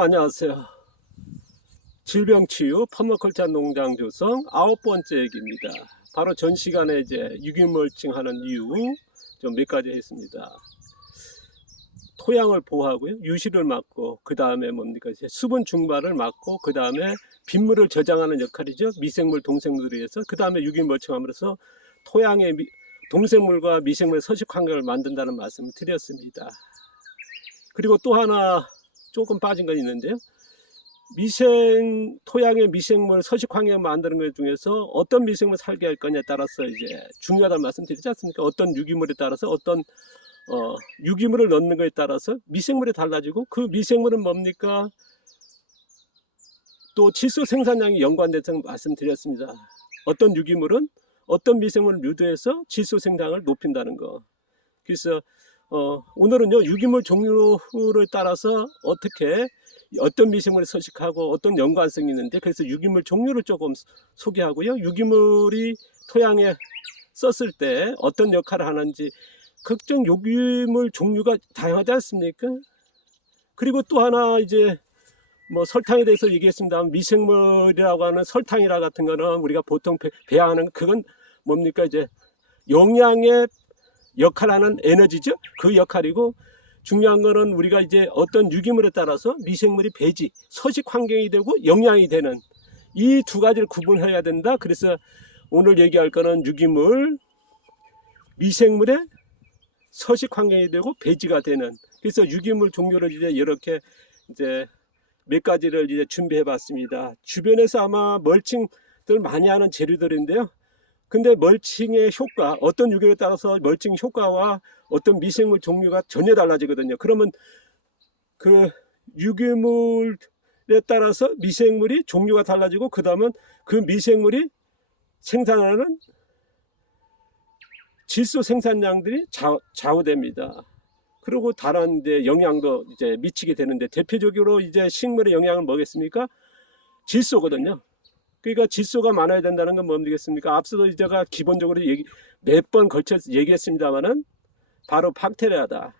안녕하세요. 질병치유 퍼머컬처 농장 조성 9번째 얘기입니다. 바로 전 시간에 이제 유기물칭하는 이유 좀 몇 가지 했습니다. 토양을 보호하고요, 유실을 막고, 그 다음에 뭡니까, 이제 수분 증발을 막고, 그 다음에 빗물을 저장하는 역할이죠. 미생물, 동생물에 의해서. 그 다음에 유기물칭함으로써 토양의 동생물과 미생물의 서식 환경을 만든다는 말씀을 드렸습니다. 그리고 또 하나 조금 빠진 건 있는데요. 토양의 미생물 서식 환경을 만드는 것 중에서 어떤 미생물 살게 할 거냐에 따라서 이제 중요하다는 말씀 드리지 않습니까? 어떤 유기물에 따라서 어떤 유기물을 넣는 것에 따라서 미생물이 달라지고, 그 미생물은 뭡니까? 또 질소 생산량이 연관돼서 말씀드렸습니다. 어떤 유기물은 어떤 미생물을 유도해서 질소 생산을 높인다는 거. 그래서 오늘은요, 유기물 종류를 따라서 어떤 미생물이 서식하고 어떤 연관성이 있는데, 그래서 유기물 종류를 조금 소개하고요, 유기물이 토양에 썼을 때 어떤 역할을 하는지. 각종 유기물 종류가 다양하지 않습니까? 그리고 또 하나 이제 뭐 설탕에 대해서 얘기했습니다. 미생물이라고 하는 설탕이라 같은 거는 우리가 보통 배양하는, 그건 뭡니까, 이제 영양의 역할하는 에너지죠. 그 역할이고, 중요한 거는 우리가 이제 어떤 유기물에 따라서 미생물이 배지, 서식 환경이 되고 영양이 되는 이 두 가지를 구분해야 된다. 그래서 오늘 얘기할 거는 유기물, 미생물의 서식 환경이 되고 배지가 되는, 그래서 유기물 종류를 이제 이렇게 이제 몇 가지를 이제 준비해 봤습니다. 주변에서 아마 멀칭들 많이 하는 재료들인데요. 근데 멀칭의 효과, 어떤 유기물에 따라서 멀칭 효과와 어떤 미생물 종류가 전혀 달라지거든요. 그러면 그 유기물에 따라서 미생물이 종류가 달라지고, 그 다음은 그 미생물이 생산하는 질소 생산량들이 좌우됩니다. 그리고 다른 이제 영향도 이제 미치게 되는데, 대표적으로 이제 식물의 영향은 뭐겠습니까? 질소거든요. 그러니까 질소가 많아야 된다는 건 뭡니겠습니까? 앞서도 제가 기본적으로 몇 번 걸쳐서 얘기했습니다만은 바로 박테리아다.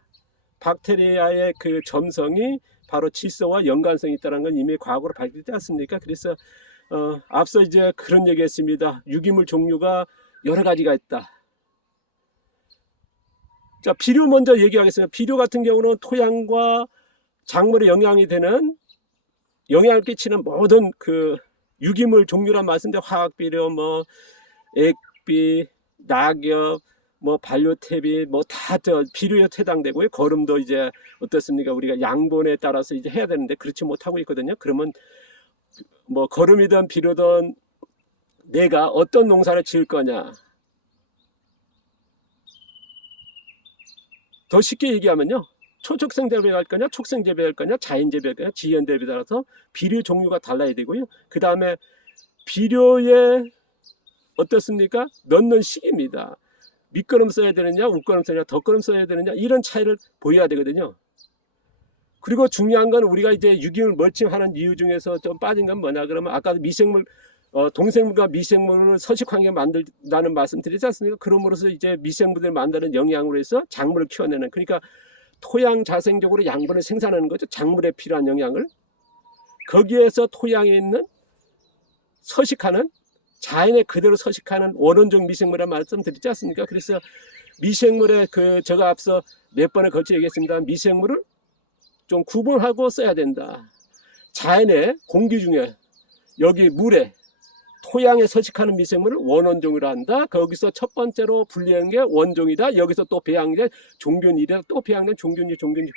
박테리아의 그 점성이 바로 질소와 연관성이 있다는 건 이미 과거로 밝혀지지 않습니까? 그래서 앞서 이제 그런 얘기했습니다. 유기물 종류가 여러 가지가 있다. 자, 비료 먼저 얘기하겠습니다. 비료 같은 경우는 토양과 작물에 영향이 되는, 영향을 끼치는 모든 그 유기물 종류란 말씀인데, 화학비료, 뭐 액비, 낙엽, 뭐 반려태비, 뭐 다 비료에 해당되고요. 거름도 이제 어떻습니까? 우리가 양분에 따라서 이제 해야 되는데 그렇지 못하고 있거든요. 그러면 뭐 거름이든 비료든 내가 어떤 농사를 지을 거냐, 더 쉽게 얘기하면요, 초적생 재배할 거냐, 촉생 재배할 거냐, 자연 재배할 거냐, 지연 재배에 따라서 비료 종류가 달라야 되고요. 그 다음에 비료에 어떻습니까? 넣는 시기입니다. 밑거름 써야 되느냐, 웃거름 써야 되느냐, 덧거름 써야 되느냐, 이런 차이를 보여야 되거든요. 그리고 중요한 건 우리가 이제 유기물 멀칭하는 이유 중에서 좀 빠진 건 뭐냐 그러면, 아까 미생물, 동생물과 미생물을 서식 환경 만든다는 말씀 드리지 않습니까? 그럼으로써 이제 미생물들 만드는 영양으로 해서 작물을 키워내는, 그러니까 토양 자생적으로 양분을 생산하는 거죠. 작물에 필요한 영양을. 거기에서 토양에 있는 서식하는, 자연에 그대로 서식하는 원원적 미생물이라는 말씀 드리지 않습니까? 그래서 미생물의 제가 앞서 몇 번에 걸쳐 얘기했습니다. 미생물을 좀 구분하고 써야 된다. 자연의 공기 중에, 여기 물에, 토양에 서식하는 미생물을 원원종이라 한다. 거기서 첫 번째로 분리한 게 원종이다. 여기서 또 배양된 종균 1이다. 또 배양된 종균 2, 종균 2.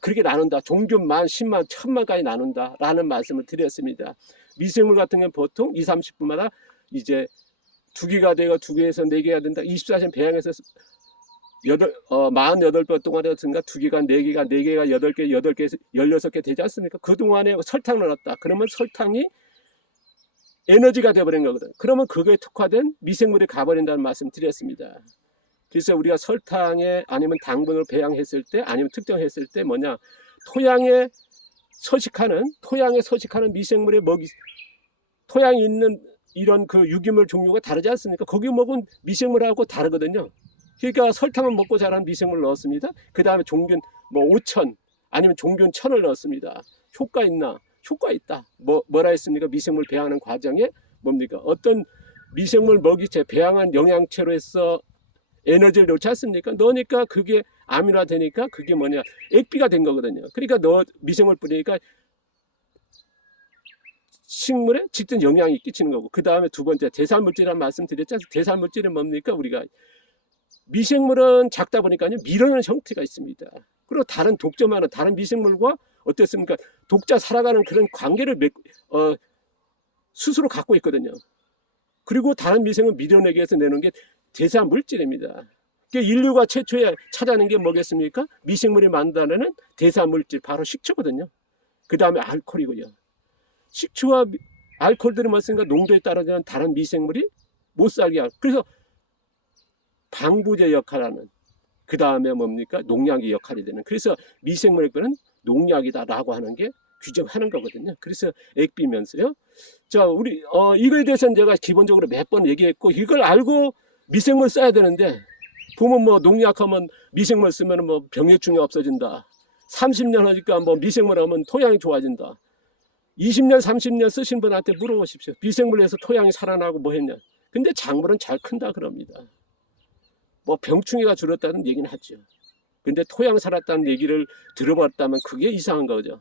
그렇게 나눈다. 종균 10,000, 10,000, 1,000만까지 나눈다. 라는 말씀을 드렸습니다. 미생물 같은 경우는 보통 2, 30분마다 이제 2개가 되고 2개에서 4개가 된다. 24시간 배양해서 48번 동안이었으니까 2개가 4개가 4개가 8개, 8개에서 16개 되지 않습니까? 그동안에 설탕을 넣었다. 그러면 설탕이 에너지가 되어버린 거거든. 그러면 그거에 특화된 미생물이 가버린다는 말씀 드렸습니다. 그래서 우리가 설탕에 아니면 당분을 배양했을 때, 아니면 특정했을 때 뭐냐, 토양에 서식하는 미생물의 먹이, 토양에 있는 이런 그 유기물 종류가 다르지 않습니까? 거기 먹은 미생물하고 다르거든요. 그러니까 설탕을 먹고 자란 미생물을 넣었습니다. 그 다음에 종균 5,000 아니면 종균 1,000을 넣었습니다. 효과 있나? 효과 있다. 뭐라 했습니까? 미생물 배양하는 과정에 뭡니까? 어떤 미생물 먹이체, 배양한 영양체로 해서 에너지를 넣지 않습니까? 넣으니까 그게 아미노화 되니까 그게 뭐냐? 액비가 된 거거든요. 그러니까 미생물 뿌리니까 식물에 직접 영향이 끼치는 거고, 그 다음에 두 번째 대사물질이라는 말씀 드렸죠. 대사물질은 뭡니까? 우리가 미생물은 작다 보니까요 밀어내는 형태가 있습니다. 그리고 다른 독점하는 다른 미생물과 어떻습니까? 독자 살아가는 그런 관계를 스스로 갖고 있거든요. 그리고 다른 미생물 밀어내기 위해서 내는 게 대사물질입니다. 인류가 최초에 찾아낸 게 뭐겠습니까? 미생물이 만들어내는 대사물질, 바로 식초거든요. 그 다음에 알코올이고요. 식초와 알코올들이 뭐습니까? 농도에 따라서는 다른 미생물이 못 살게 하고, 그래서 방부제 역할하는, 그 다음에 뭡니까? 농약의 역할이 되는, 그래서 미생물에게는 농약이다라고 하는 게 규정하는 거거든요. 그래서 액비면서요. 자, 우리 이거에 대해서는 제가 기본적으로 몇 번 얘기했고, 이걸 알고 미생물 써야 되는데, 보면 뭐 농약하면 미생물 쓰면 뭐 병해충이 없어진다. 30년 하니까 뭐 미생물 하면 토양이 좋아진다. 20년, 30년 쓰신 분한테 물어보십시오. 미생물에서 토양이 살아나고 뭐 했냐. 근데 작물은 잘 큰다 그럽니다. 뭐 병충해가 줄었다는 얘기는 하죠. 근데 토양 살았다는 얘기를 들어봤다면 그게 이상한 거죠.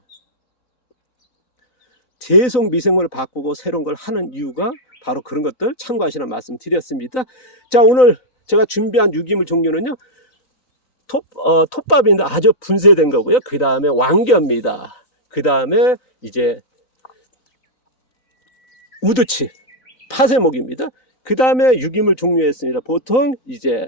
계속 미생물을 바꾸고 새로운 걸 하는 이유가 바로 그런 것들 참고하시라는 말씀 드렸습니다. 자, 오늘 제가 준비한 유기물 종류는요, 톱밥인데 아주 분쇄된 거고요. 그 다음에 왕겨입니다. 그 다음에 이제 우두치, 파쇄목입니다. 그 다음에 유기물 종류였습니다. 보통 이제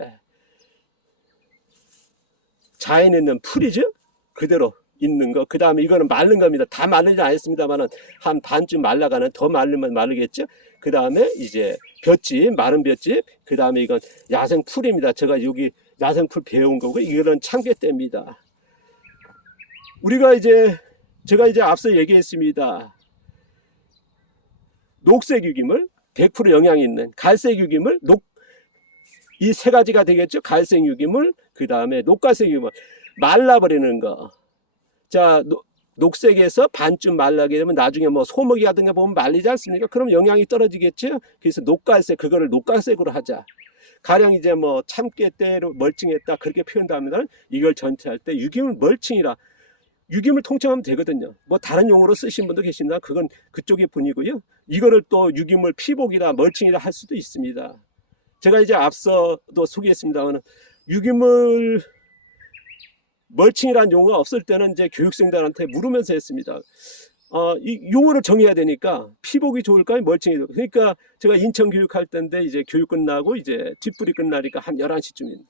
자연에 있는 풀이죠. 그대로 있는 거. 그 다음에 이거는 마른 겁니다. 다 마르지 않았습니다만 한 반쯤 말라가는, 더 마르면 마르겠죠. 그 다음에 이제 볏짚, 마른 볏짚. 그 다음에 이건 야생풀입니다. 제가 여기 야생풀 배운 거고, 이거는 참깨대입니다. 제가 이제 앞서 얘기했습니다. 녹색 유기물, 100% 영양이 있는 갈색 유기물, 이 세 가지가 되겠죠. 갈색 유기물, 그 다음에 녹갈색 유기물, 말라버리는 거. 자, 녹색에서 반쯤 말라게 되면 나중에 뭐 소먹이 같은 거 보면 말리지 않습니까? 그럼 영양이 떨어지겠죠. 그래서 녹갈색, 그거를 녹갈색으로 하자. 가령 이제 뭐 참깨대로 멀칭했다 그렇게 표현합니다. 이걸 전체할 때 유기물 멀칭이라, 유기물 통칭하면 되거든요. 뭐 다른 용어로 쓰신 분도 계신다. 그건 그쪽의 분이고요. 이거를 또 유기물 피복이라 멀칭이라 할 수도 있습니다. 제가 이제 앞서도 소개했습니다만, 유기물 멀칭이라는 용어가 없을 때는 이제 교육생들한테 물으면서 했습니다. 이 용어를 정해야 되니까 피복이 좋을까요? 멀칭이 좋을까요? 그러니까 제가 인천 교육할 때인데 이제 교육 끝나고 이제 뒷불이 끝나니까 한 11시쯤입니다.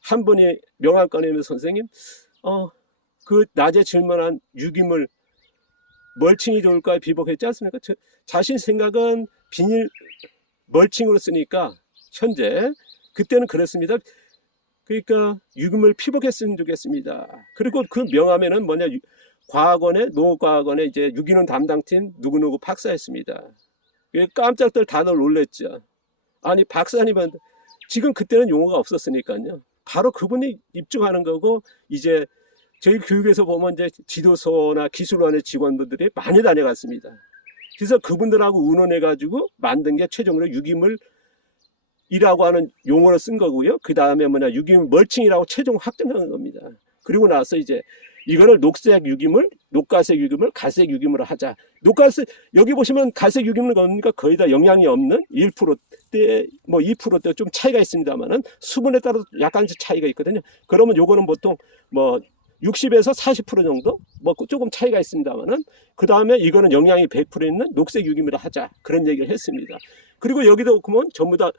한 분이 명함 꺼내면서, 선생님, 그 낮에 질문한 유기물 멀칭이 좋을까요? 비복했지 않습니까? 자신 생각은 비닐 멀칭으로 쓰니까 현재, 그때는 그렇습니다. 그러니까 유기물 피복했으면 좋겠습니다. 그리고 그 명함에는 뭐냐, 과학원에, 농업과학원에 이제 유기농 담당팀 누구누구 박사였습니다. 깜짝들 다들 놀랬죠. 아니, 박사님은, 지금 그때는 용어가 없었으니까요. 바로 그분이 입증하는 거고, 이제 저희 교육에서 보면 이제 지도소나 기술원의 직원분들이 많이 다녀갔습니다. 그래서 그분들하고 의논해가지고 만든 게 최종으로 유기물이라고 하는 용어를 쓴 거고요. 그 다음에 뭐냐, 유기물 멀칭이라고 최종 확정한 겁니다. 그리고 나서 이제 이거를 녹색 유기물, 녹갈색 유기물, 갈색 유기물을 하자. 녹갈색, 여기 보시면 갈색 유기물 겁니까? 거의 다 영양이 없는 1%대, 뭐 2%대 좀 차이가 있습니다만은 수분에 따라서 약간씩 차이가 있거든요. 그러면 요거는 보통 뭐 60에서 40% 정도? 뭐 조금 차이가 있습니다만은, 그 다음에 이거는 영양이 100% 있는 녹색 유기물을 하자. 그런 얘기를 했습니다. 그리고 여기도 보면 전부 다,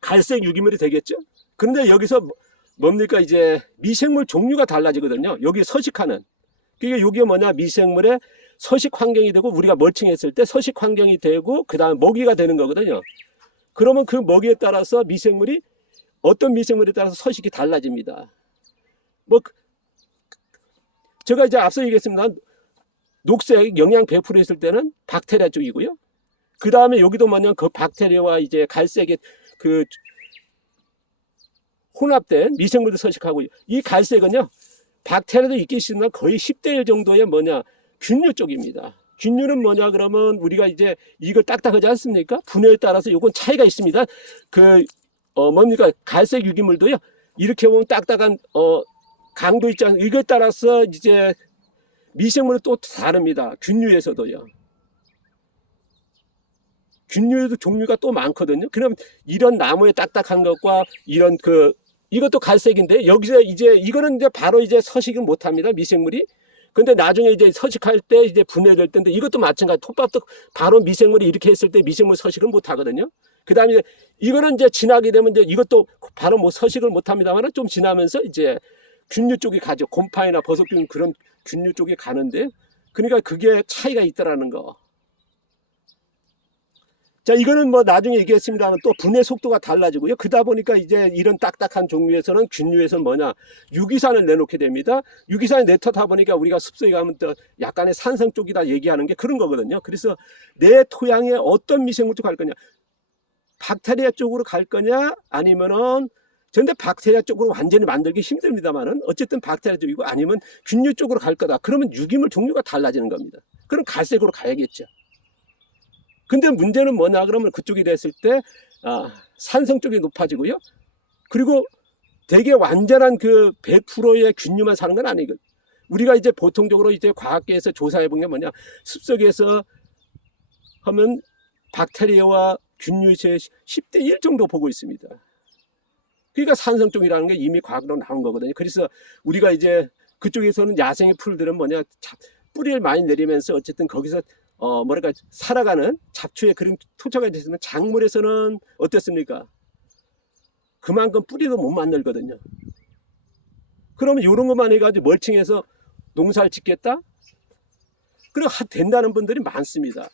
갈색 유기물이 되겠죠? 그런데 여기서 뭡니까? 이제 미생물 종류가 달라지거든요. 여기 서식하는. 그게 여기가 뭐냐? 미생물의 서식 환경이 되고, 우리가 멀칭했을 때 서식 환경이 되고, 그 다음 먹이가 되는 거거든요. 그러면 그 먹이에 따라서 미생물이, 어떤 미생물에 따라서 서식이 달라집니다. 뭐 제가 이제 앞서 얘기했습니다. 녹색 영양 100% 있을 때는 박테리아 쪽이고요. 그 다음에 여기도 뭐냐면 그 박테리아와 이제 갈색의 그 혼합된 미생물도 서식하고, 이 갈색은요 박테리아도 있긴 있지만 거의 10대 1 정도의 뭐냐 균류 쪽입니다. 균류는 뭐냐 그러면 우리가 이제 이걸 딱딱하지 않습니까? 분해에 따라서 요건 차이가 있습니다. 뭡니까 갈색 유기물도요. 이렇게 보면 딱딱한 강도 있지 않습니까? 이거에 따라서 이제 미생물은 또 다릅니다. 균류에서도요. 균류에도 종류가 또 많거든요. 그럼 이런 나무의 딱딱한 것과 이런 이것도 갈색인데 여기서 이제 이거는 이제 바로 이제 서식은 못 합니다. 미생물이. 근데 나중에 이제 서식할 때 이제 분해될 때인데 이것도 마찬가지. 톱밥도 바로 미생물이 이렇게 했을 때 미생물 서식은 못 하거든요. 그 다음에 이거는 이제 지나게 되면 이제 이것도 바로 뭐 서식을 못 합니다만 좀 지나면서 이제 균류 쪽이 가죠. 곰팡이나 버섯균 그런 균류 쪽이 가는데 그러니까 그게 차이가 있더라는 거. 자, 이거는 뭐 나중에 얘기했습니다만 또 분해 속도가 달라지고요. 그러다 보니까 이제 이런 딱딱한 종류에서는 균류에서는 뭐냐 유기산을 내놓게 됩니다. 유기산을 내놓다 보니까 우리가 습속에 가면 또 약간의 산성 쪽이다 얘기하는 게 그런 거거든요. 그래서 내 토양에 어떤 미생물 쪽 갈 거냐, 박테리아 쪽으로 갈 거냐 아니면은 근데 박테리아 쪽으로 완전히 만들기 힘듭니다만은 어쨌든 박테리아 쪽이고 아니면 균류 쪽으로 갈 거다. 그러면 유기물 종류가 달라지는 겁니다. 그럼 갈색으로 가야겠죠. 근데 문제는 뭐냐 그러면 그쪽이 됐을 때 산성 쪽이 높아지고요. 그리고 되게 완전한 100%의 균류만 사는 건 아니거든요. 우리가 이제 보통적으로 이제 과학계에서 조사해 본 게 뭐냐 습속에서 하면 박테리아와 균류의 10대 1 정도 보고 있습니다. 그러니까 산성 쪽이라는 게 이미 과학으로 나온 거거든요. 그래서 우리가 이제 그쪽에서는 야생의 풀들은 뭐냐 뿌리를 많이 내리면서 어쨌든 거기서 뭐랄까 살아가는 잡초의 그런 토착이 됐으면 작물에서는 어떻습니까? 그만큼 뿌리도 못 만들거든요. 그러면 이런 것만 해가지고 멀칭해서 농사를 짓겠다? 그리고 된다는 분들이 많습니다.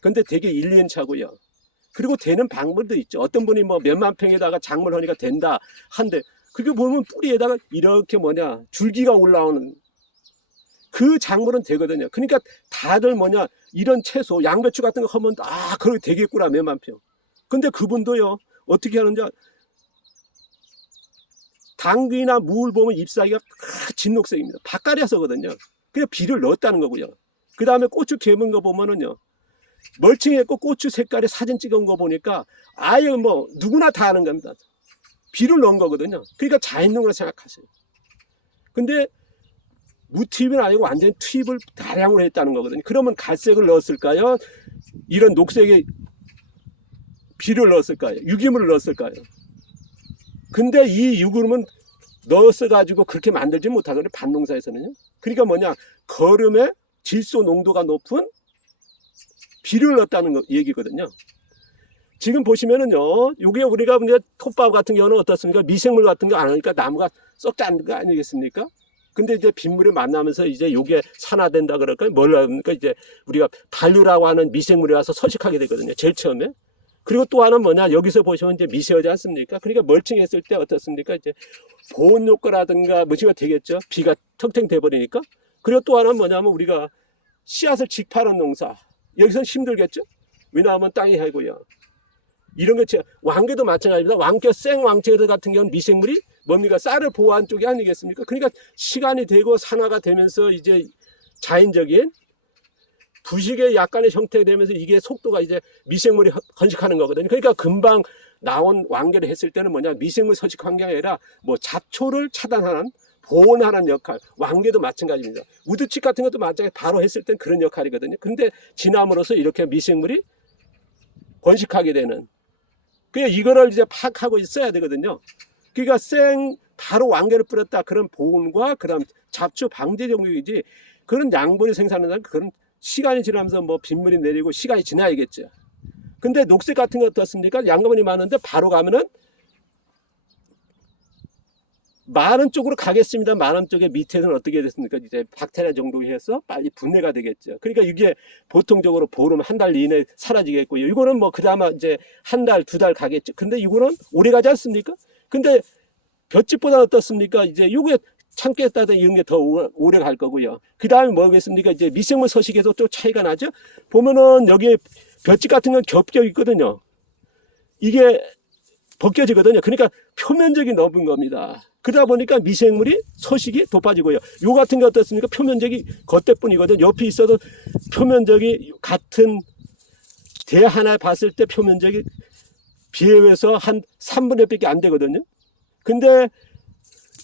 근데 되게 1, 2년 차고요. 그리고 되는 방법도 있죠. 어떤 분이 뭐 몇만 평에다가 작물 하니까 된다 한데 그게 보면 뿌리에다가 이렇게 줄기가 올라오는 그 작물은 되거든요. 그러니까 다들 이런 채소, 양배추 같은 거 하면 그거 되겠구나 몇만 평. 근데 그분도요 어떻게 하는지 당귀나 무를 보면 잎사귀가 진녹색입니다. 박가리아서거든요. 그냥 비를 넣었다는 거고요. 그 다음에 고추 개문 거 보면은요 멀칭했고 고추 색깔에 사진 찍은 거 보니까 아예 누구나 다 아는 겁니다. 비를 넣은 거거든요. 그러니까 자연농으로 생각하세요. 근데 무투입은 아니고 완전히 투입을 다량으로 했다는 거거든요. 그러면 갈색을 넣었을까요? 이런 녹색의 비를 넣었을까요? 유기물을 넣었을까요? 근데 이 유기물은 넣었어가지고 그렇게 만들지 못하거든요. 밭농사에서는요. 그러니까 거름의 질소 농도가 높은 비를 넣었다는 얘기거든요. 지금 보시면은요, 요게 우리가 톱밥 같은 경우는 어떻습니까? 미생물 같은 거 안 하니까 나무가 썩지 않는 거 아니겠습니까? 근데 이제 빗물이 만나면서 이제 요게 산화된다 그럴까요? 뭘 합니까? 이제 우리가 단류라고 하는 미생물이 와서 서식하게 되거든요. 제일 처음에. 그리고 또 하나는 여기서 보시면 이제 미세하지 않습니까? 그러니까 멀칭했을 때 어떻습니까? 이제 보온 효과라든가 무엇이가 되겠죠. 비가 텅텅 돼버리니까. 그리고 또 하나는 뭐냐면 우리가 씨앗을 직파하는 농사. 여기서는 힘들겠죠? 왜냐하면 땅이 해고요. 이런 거 왕개도 마찬가지입니다. 생왕개 같은 경우는 미생물이 뭡니까? 쌀을 보호한 쪽이 아니겠습니까? 그러니까 시간이 되고 산화가 되면서 이제 자연적인 부식의 약간의 형태가 되면서 이게 속도가 이제 미생물이 번식하는 거거든요. 그러니까 금방 나온 왕개를 했을 때는 미생물 서식 환경이 아니라 잡초를 차단하는 보온하는 역할, 왕개도 마찬가지입니다. 우드칩 같은 것도 마찬가지 바로 했을 땐 그런 역할이거든요. 근데 지남으로써 이렇게 미생물이 번식하게 되는. 그러니까 이거를 이제 파악하고 있어야 되거든요. 그러니까 바로 왕개를 뿌렸다. 그런 보온과 그런 잡초 방제 정도이지 그런 양분이 생산하는 그런 시간이 지나면서 빗물이 내리고 시간이 지나야겠죠. 근데 녹색 같은 거 어떻습니까? 양분이 많은데 바로 가면은 많은 쪽으로 가겠습니다. 많은 쪽의 밑에는 어떻게 됐습니까? 이제 박테리아 정도 해서 빨리 분해가 되겠죠. 그러니까 이게 보통적으로 보름 한 달 이내에 사라지겠고요. 이거는 그나마 이제 한 달, 2달 가겠죠. 근데 이거는 오래 가지 않습니까? 근데 볏짚보다 어떻습니까? 이제 요게 참깨 따든 이런 게 더 오래 갈 거고요. 그 다음에 뭐겠습니까? 이제 미생물 서식에도 또 차이가 나죠. 보면은 여기에 볏짚 같은 건 겹겨 있거든요. 이게 벗겨지거든요. 그러니까 표면적이 넓은 겁니다. 그러다 보니까 미생물이 서식이 돋아지고요. 요 같은 게 어떻습니까? 표면적이 겉대뿐이거든요. 옆에 있어도 표면적이 같은 대 하나 봤을 때 표면적이 비해서 한 3분의 1밖에 안 되거든요. 근데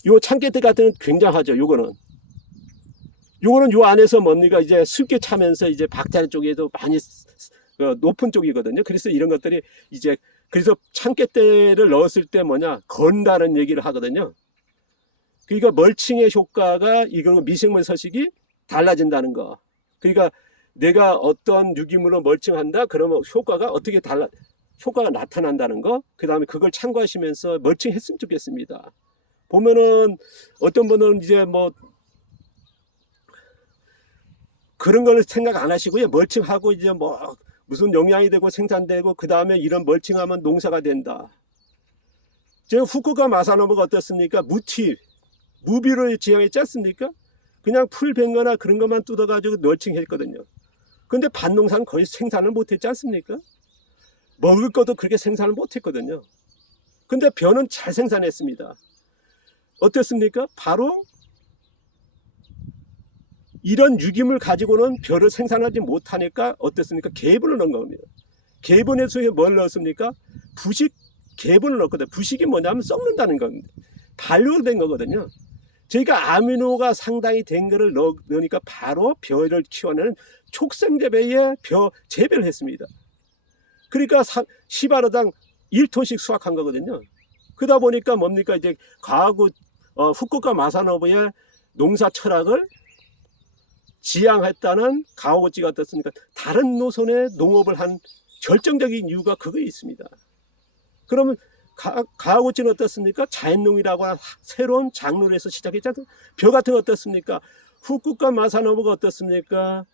요 참깨대 같은 건 굉장하죠. 요거는 요 안에서 뭡니까? 이제 습기 차면서 이제 박테리아 쪽에도 많이 높은 쪽이거든요. 그래서 이런 것들이 이제 그래서 참깨대를 넣었을 때 뭐냐? 건다는 얘기를 하거든요. 그러니까 멀칭의 효과가 이거 미생물 서식이 달라진다는 거. 그러니까 내가 어떤 유기물로 멀칭한다 그러면 효과가 어떻게 효과가 나타난다는 거. 그다음에 그걸 참고하시면서 멀칭했으면 좋겠습니다. 보면은 어떤 분은 이제 뭐 그런 걸 생각 안 하시고요. 멀칭하고 이제 뭐 무슨 영양이 되고 생산되고 그다음에 이런 멀칭하면 농사가 된다. 지금 후쿠오카 마사노부가 어떻습니까? 무비로 지향했지 않습니까? 그냥 풀 벤거나 그런 것만 뜯어가지고 멀칭했거든요. 근데 밭농사는 거의 생산을 못했지 않습니까? 먹을 것도 그렇게 생산을 못했거든요. 근데 벼는 잘 생산했습니다. 어떻습니까? 바로 이런 유기물 가지고는 벼를 생산하지 못하니까 어떻습니까? 개분을 넣은 겁니다. 개분의 속에 뭘 넣었습니까? 부식 개분을 넣었거든요. 부식이 뭐냐면 썩는다는 겁니다. 발효된 거거든요. 저희가 아미노가 상당히 된 거를 넣으니까 바로 벼를 키워내는 촉생재배에 벼 재배를 했습니다. 그러니까 시바르당 1톤씩 수확한 거거든요. 그러다 보니까 뭡니까? 이제 후쿠오카 마사노부의 농사 철학을 지향했다는 가오고치가 어떻습니까? 다른 노선의 농업을 한 결정적인 이유가 그거에 있습니다. 그러면 가오고치는 어떻습니까? 자연농이라고 하는 새로운 장르를 해서 시작했지 않습니까? 벼 같은 거 어떻습니까? 후쿠오카 마사노부가 어떻습니까?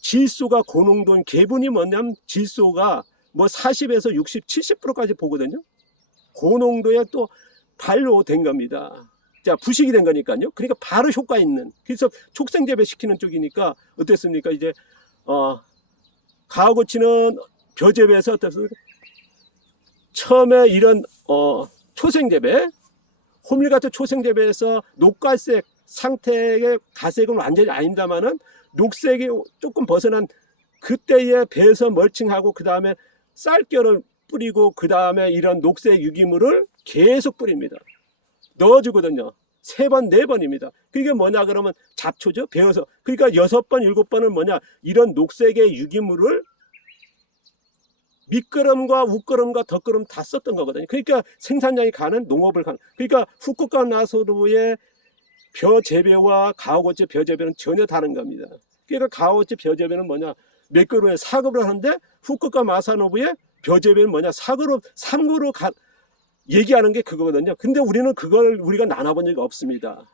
질소가 고농도인 개분이 뭐냐면 질소가 뭐 40에서 60, 70%까지 보거든요. 고농도에 또 발효된 겁니다. 자, 부식이 된 거니까요. 그러니까 바로 효과 있는. 그래서 촉생재배 시키는 쪽이니까 어땠습니까? 이제 가오고치는 벼재배에서 어떻습니까? 처음에 이런 초생재배, 호밀 같은 초생재배에서 녹갈색 상태의 가색은 완전히 아닙니다만은 녹색이 조금 벗어난 그때에 배에서 멀칭하고 그 다음에 쌀결을 뿌리고 그 다음에 이런 녹색 유기물을 계속 뿌립니다. 넣어주거든요. 3번, 4번입니다. 그게 뭐냐 그러면 잡초죠. 배워서. 그러니까 6번, 7번은 뭐냐 이런 녹색의 유기물을 밑거름과 웃거름과 덧거름 다 썼던 거거든요. 그러니까 생산량이 가는 농업을 가는. 그러니까 후쿠오카 마사노부의 벼 재배와 가오고치 벼 재배는 전혀 다른 겁니다. 그러니까 가오고치 벼 재배는 뭐냐 몇 그룹에 4그룹을 하는데 후쿠오카 마사노부의 벼 재배는 뭐냐 3그룹 얘기하는 게 그거거든요. 근데 우리는 그걸 우리가 나눠본 적이 없습니다.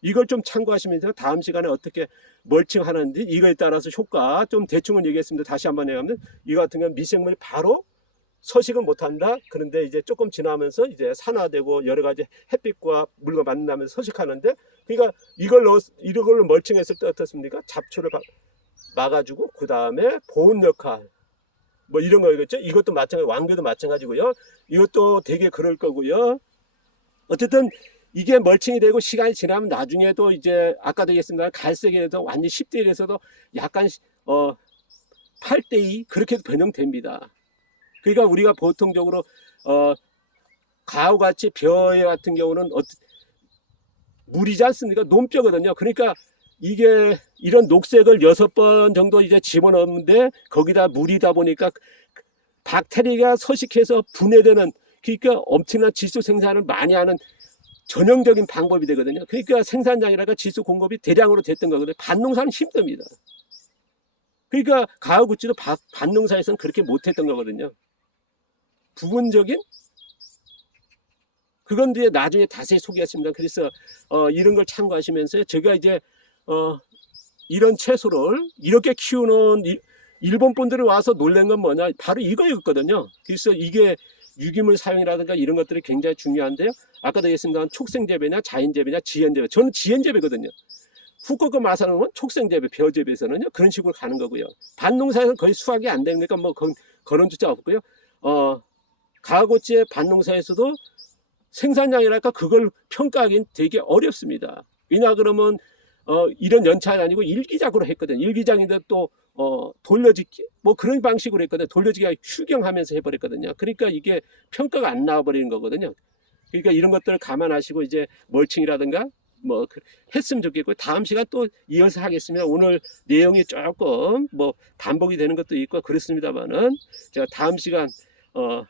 이걸 좀 참고하시면서 다음 시간에 어떻게 멀칭하는지 이거에 따라서 효과 좀 대충은 얘기했습니다. 다시 한번 얘기하면 이거 같은 건 미생물이 바로 서식을 못한다. 그런데 이제 조금 지나면서 이제 산화되고 여러 가지 햇빛과 물과 만나면서 서식하는데 그러니까 이걸로 멀칭했을 때 어떻습니까? 잡초를 막아주고 그 다음에 보온 역할 뭐 이런 거겠죠. 이것도 마찬가지, 왕겨도 마찬가지고요. 이것도 되게 그럴 거고요. 어쨌든 이게 멀칭이 되고 시간이 지나면 나중에도 이제 아까도 얘기했습니다. 갈색에도 완전 10대 1에서도 약간 8대 2 그렇게 변형됩니다. 그러니까 우리가 보통적으로 가오같이 벼 같은 경우는 물이지 않습니까? 논뼈거든요. 그러니까 이게 이런 녹색을 6번 정도 이제 집어넣는데 거기다 물이다 보니까 박테리아가 서식해서 분해되는 그러니까 엄청난 질소 생산을 많이 하는 전형적인 방법이 되거든요. 그러니까 생산량이라가 질소 공급이 대량으로 됐던 거거든요. 밭농사는 힘듭니다. 그러니까 가오구치도 밭농사에서는 그렇게 못했던 거거든요. 부분적인 그건 뒤에 나중에 자세히 소개했습니다. 그래서 이런 걸 참고하시면서 제가 이제 이런 채소를 이렇게 키우는 일본 분들이 와서 놀란 건 뭐냐 바로 이거였거든요. 그래서 이게 유기물 사용이라든가 이런 것들이 굉장히 중요한데요. 아까도 얘기했습니다만 촉생재배냐 자연재배냐 지연재배. 저는 지연재배거든요. 후쿠오카 마사노는 촉생재배, 벼재배에서는요 그런 식으로 가는 거고요. 밭농사에서는 거의 수확이 안 되니까 뭐 그런 주자 없고요. 가오고치의 밭농사에서도 생산량이랄까 그걸 평가하기는 되게 어렵습니다. 왜냐 그러면 이런 연차가 아니고 일기작으로 했거든. 일기장인데 또 돌려짓기 뭐 그런 방식으로 했거든. 돌려짓기가 휴경하면서 해버렸거든요. 그러니까 이게 평가가 안 나와버리는 거거든요. 그러니까 이런 것들을 감안하시고 이제 멀칭이라든가 뭐 했으면 좋겠고, 다음 시간 또 이어서 하겠습니다. 오늘 내용이 조금 뭐 반복이 되는 것도 있고 그렇습니다만은 제가 다음 시간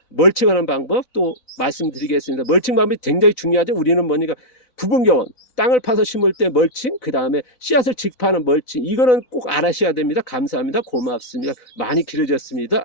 멀칭하는 방법 또 말씀드리겠습니다. 멀칭 방법이 굉장히 중요하죠. 우리는 뭐니까 부분경원 땅을 파서 심을 때 멀칭, 그 다음에 씨앗을 직파하는 멀칭, 이거는 꼭 알아셔야 됩니다. 감사합니다. 고맙습니다. 많이 길어졌습니다.